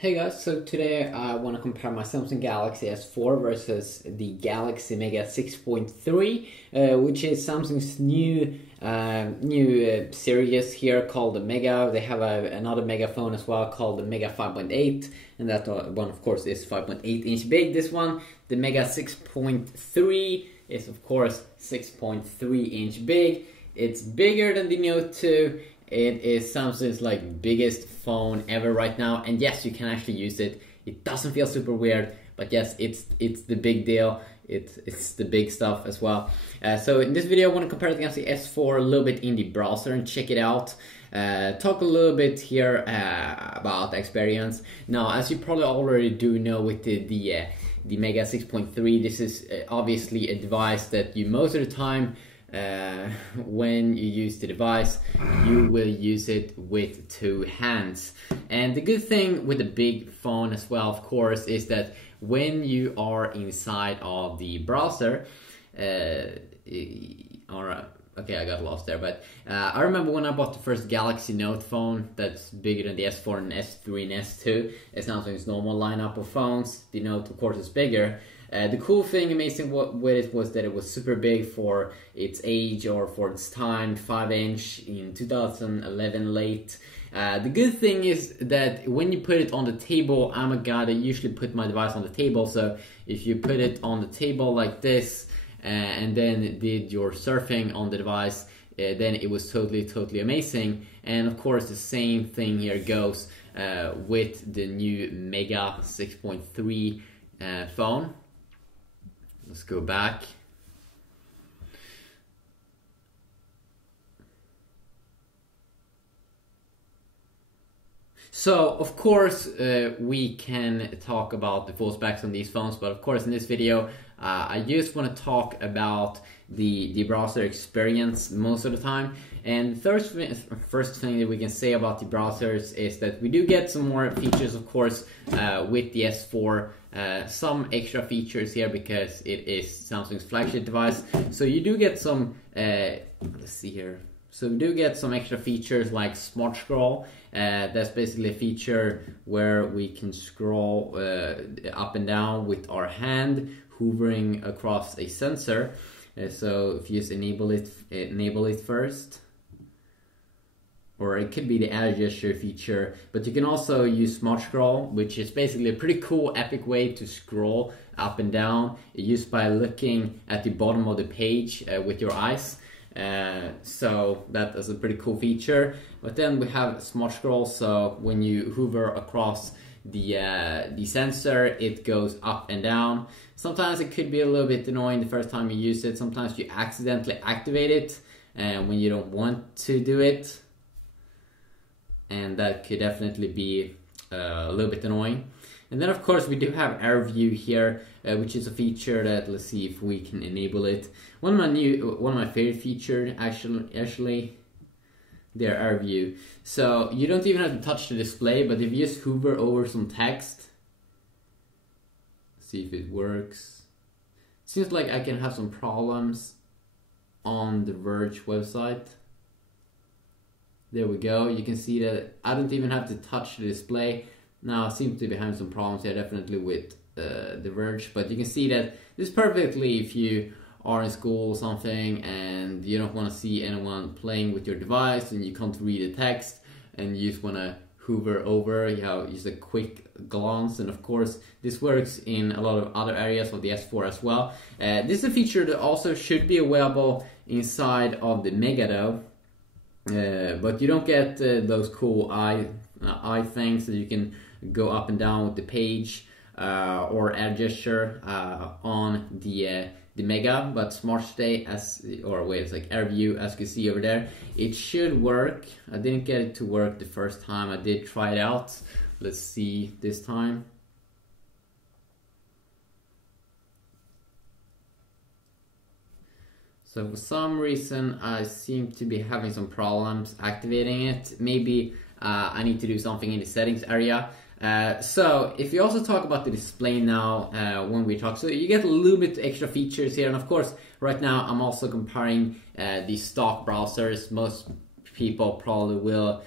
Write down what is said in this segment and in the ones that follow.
Hey guys, so today I want to compare my Samsung Galaxy S4 versus the Galaxy Mega 6.3, which is Samsung's new series here called the Mega. They have another Mega phone as well called the Mega 5.8, and that one of course is 5.8 inch big. This one, the Mega 6.3, is of course 6.3 inch big. It's bigger than the Note 2. It is Samsung's biggest phone ever right now, and yes, you can actually use it. It doesn't feel super weird, but yes, it's the big deal. It's the big stuff as well. So in this video, I want to compare it against the S4 a little bit in the browser and check it out. Talk a little bit here about the experience. Now, as you probably already do know with the Mega 6.3, this is obviously a device that you most of the time when you use the device, you will use it with two hands. And the good thing with a big phone as well, of course, is that when you are inside of the browser, okay, I got lost there, but I remember when I bought the first Galaxy Note phone that's bigger than the S4 and S3 and S2. It's Samsung's normal lineup of phones. The Note, of course, is bigger. The cool thing, amazing with it was that it was super big for its age or for its time, 5-inch in 2011 late. The good thing is that when you put it on the table, I'm a guy that usually put my device on the table, so if you put it on the table like this and then did your surfing on the device, then it was totally amazing. And of course the same thing here goes with the new Mega 6.3 phone. Let's go back. So, of course, we can talk about the full specs on these phones, but of course in this video, I just want to talk about the browser experience most of the time. And the first thing that we can say about the browsers is that we do get some more features, of course, with the S4. Some extra features here because it is Samsung's flagship device. So you do get some, let's see here. So we do get some extra features like Smart Scroll. That's basically a feature where we can scroll up and down with our hand, hovering across a sensor. So if you just enable it first. Or it could be the add gesture feature, but you can also use Smart Scroll, which is basically a pretty cool, epic way to scroll up and down, used by looking at the bottom of the page with your eyes. So that is a pretty cool feature. But then we have Smart Scroll, so when you hover across the sensor, it goes up and down. Sometimes it could be a little bit annoying the first time you use it. Sometimes you accidentally activate it when you don't want to do it. And that could definitely be a little bit annoying. And then of course we do have Air View here, which is a feature that, let's see if we can enable it. One of my favorite features actually, their Air View. So you don't even have to touch the display, but if you just hover over some text, see if it works. Seems like I can have some problems on the Verge website. There we go. You can see that I don't even have to touch the display. Now I seem to be having some problems here, definitely with the Verge, but you can see that this is perfectly if you are in school or something and you don't want to see anyone playing with your device and you can't read the text and you just want to hover over, you have just a quick glance. And of course this works in a lot of other areas of the S4 as well. This is a feature that also should be available inside of the Mega though. But you don't get those cool eye things that you can go up and down with the page or add gesture on the Mega. But Smart Stay it's like Air View, as you can see over there, it should work. I didn't get it to work the first time. I did try it out. Let's see this time. So for some reason I seem to be having some problems activating it. Maybe I need to do something in the settings area. So if you also talk about the display now when we talk, so you get a little bit extra features here. And of course right now I'm also comparing the stock browsers. Most people probably will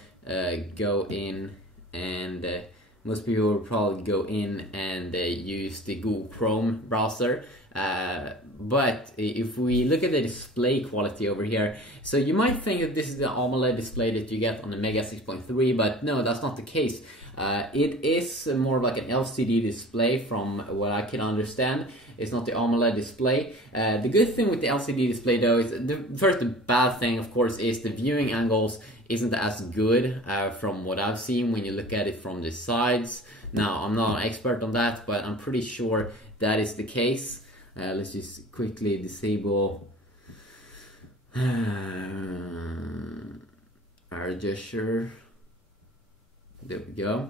go in and most people will probably go in and use the Google Chrome browser. But if we look at the display quality over here, so you might think that this is the AMOLED display that you get on the Mega 6.3, but no, that's not the case. It is more like an LCD display from what I can understand. It's not the AMOLED display. The good thing with the LCD display though is, the bad thing of course is the viewing angles isn't as good from what I've seen when you look at it from the sides. Now, I'm not an expert on that, but I'm pretty sure that is the case. Let's just quickly disable our gesture. There we go.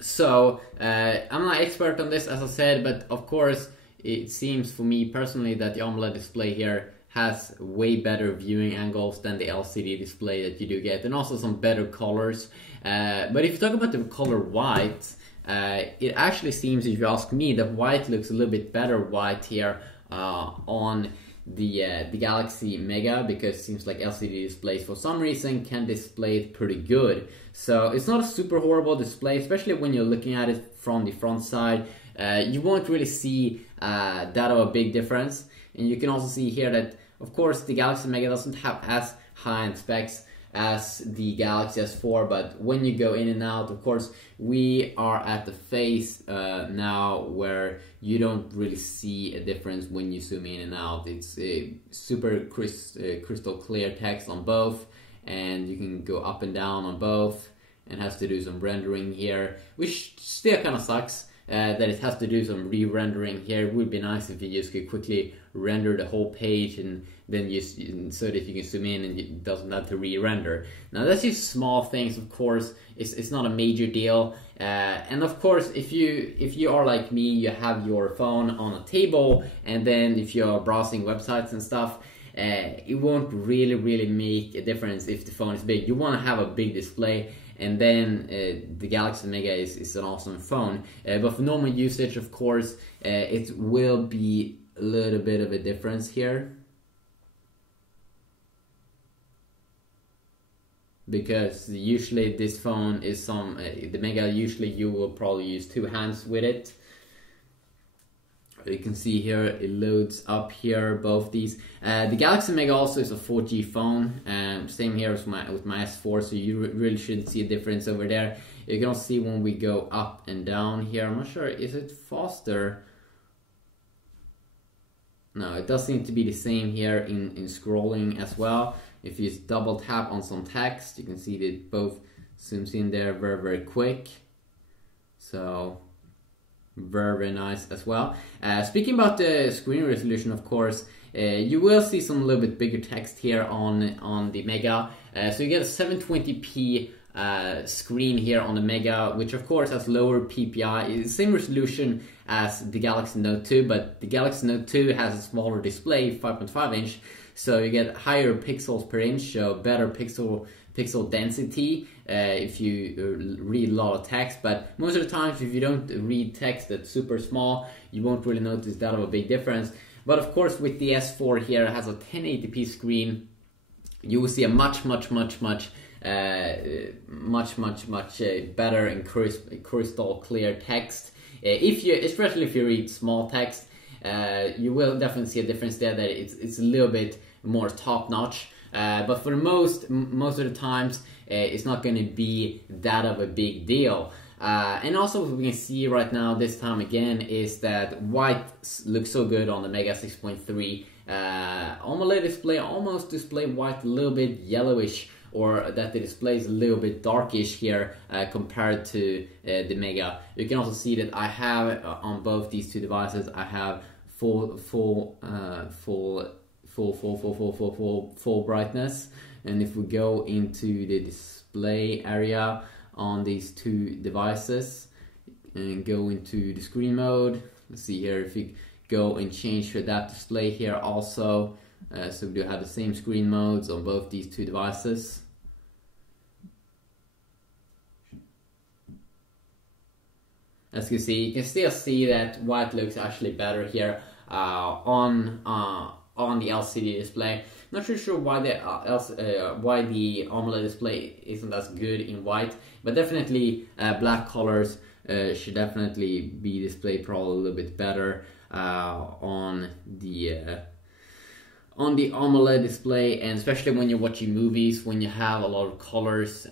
So, I'm not an expert on this, as I said, but of course, it seems for me personally that the AMOLED display here has way better viewing angles than the LCD display that you do get, and also some better colors. But if you talk about the color white, it actually seems, if you ask me, that white looks a little bit better white here on the Galaxy Mega, because it seems like LCD displays for some reason can display it pretty good. So it's not a super horrible display, especially when you're looking at it from the front side. You won't really see that of a big difference. And you can also see here that, of course, the Galaxy Mega doesn't have as high-end specs as the Galaxy S4, but when you go in and out, of course, we are at the phase now where you don't really see a difference when you zoom in and out. It's a super crystal clear text on both, and you can go up and down on both, and has to do some rendering here, which still kind of sucks. That it has to do some re-rendering here. It would be nice if you just could quickly render the whole page and then so that you can zoom in and it doesn't have to re-render. Now that's just small things, of course. It's not a major deal. And of course, if you are like me, you have your phone on a table, and then if you're browsing websites and stuff, it won't really make a difference if the phone is big. You want to have a big display. And then the Galaxy Mega is an awesome phone. But for normal usage, of course, it will be a little bit of a difference here. Because usually this phone is the Mega, usually you will probably use two hands with it. You can see here it loads up here, both these. The Galaxy Mega also is a 4G phone, same here with my S4, so you really shouldn't see a difference over there. You can also see when we go up and down here. I'm not sure, is it faster? No, it does seem to be the same here in scrolling as well. If you just double tap on some text, you can see that it both zooms in there very quick. So very nice as well. Speaking about the screen resolution, of course, you will see some little bit bigger text here on the Mega. So you get a 720p screen here on the Mega, which of course has lower PPI. It's the same resolution as the Galaxy Note 2, but the Galaxy Note 2 has a smaller display, 5.5 inch, so you get higher pixels per inch, so better pixel density if you read a lot of text. But most of the times, if you don't read text that's super small, you won't really notice that of a big difference. But of course, with the S4 here, it has a 1080p screen. You will see a much better and crystal clear text. Especially if you read small text, you will definitely see a difference there. That it's a little bit more top notch. But for most of the times, it's not going to be that of a big deal. And also what we can see right now this time again is that white looks so good on the Mega 6.3. AMOLED display almost display white a little bit yellowish, or that the display is a little bit darkish here compared to the Mega. You can also see that I have on both these two devices, I have full brightness. And if we go into the display area on these two devices and go into the screen mode, let's see here if we go and change to that display here also. So we do have the same screen modes on both these two devices. As you can see, you can still see that white looks actually better here on on the LCD display. Not really sure why the AMOLED display isn't as good in white, but definitely black colors should definitely be displayed probably a little bit better on the AMOLED display, and especially when you're watching movies, when you have a lot of colors,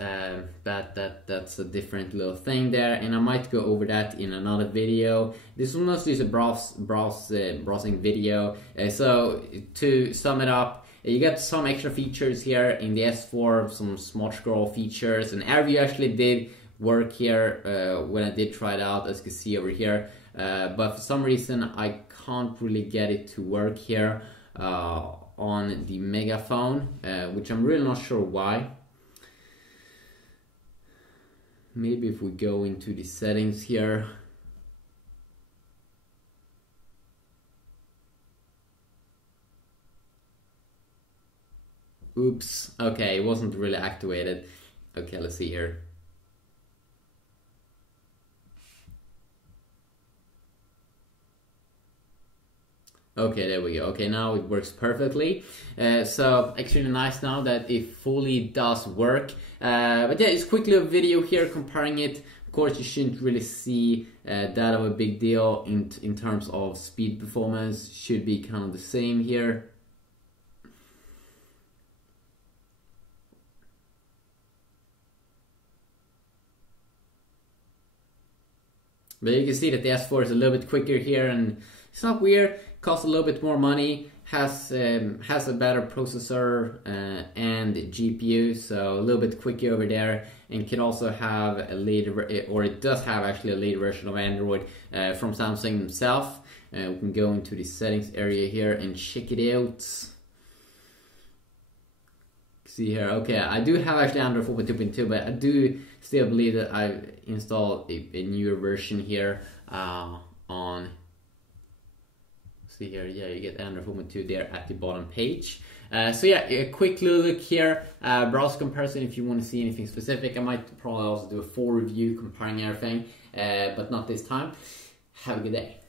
that's a different little thing there, and I might go over that in another video. This will mostly is a browsing video. So to sum it up, you get some extra features here in the S4, some smart scroll features, and AirView actually did work here when I did try it out, as you can see over here, but for some reason I can't really get it to work here on the Megaphone, which I'm really not sure why. Maybe if we go into the settings here. Oops, okay, it wasn't really activated. Okay, let's see here. Okay, there we go. Okay, now it works perfectly. So extremely nice now that it fully does work. But yeah, it's quickly a video here comparing it. Of course, you shouldn't really see that of a big deal in terms of speed performance. Should be kind of the same here. But you can see that the S4 is a little bit quicker here, and it's not weird. Costs a little bit more money, has a better processor and GPU, so a little bit quicker over there, and can also have a later, or it does have actually a later version of Android from Samsung themselves. We can go into the settings area here and check it out. See here, okay, I do have actually Android 4.2.2, but I do still believe that I've installed a newer version here on. See here, yeah, you get Android 4.2 there at the bottom page. So yeah, a quick little look here, browse comparison if you want to see anything specific. I might probably also do a full review comparing everything, but not this time. Have a good day.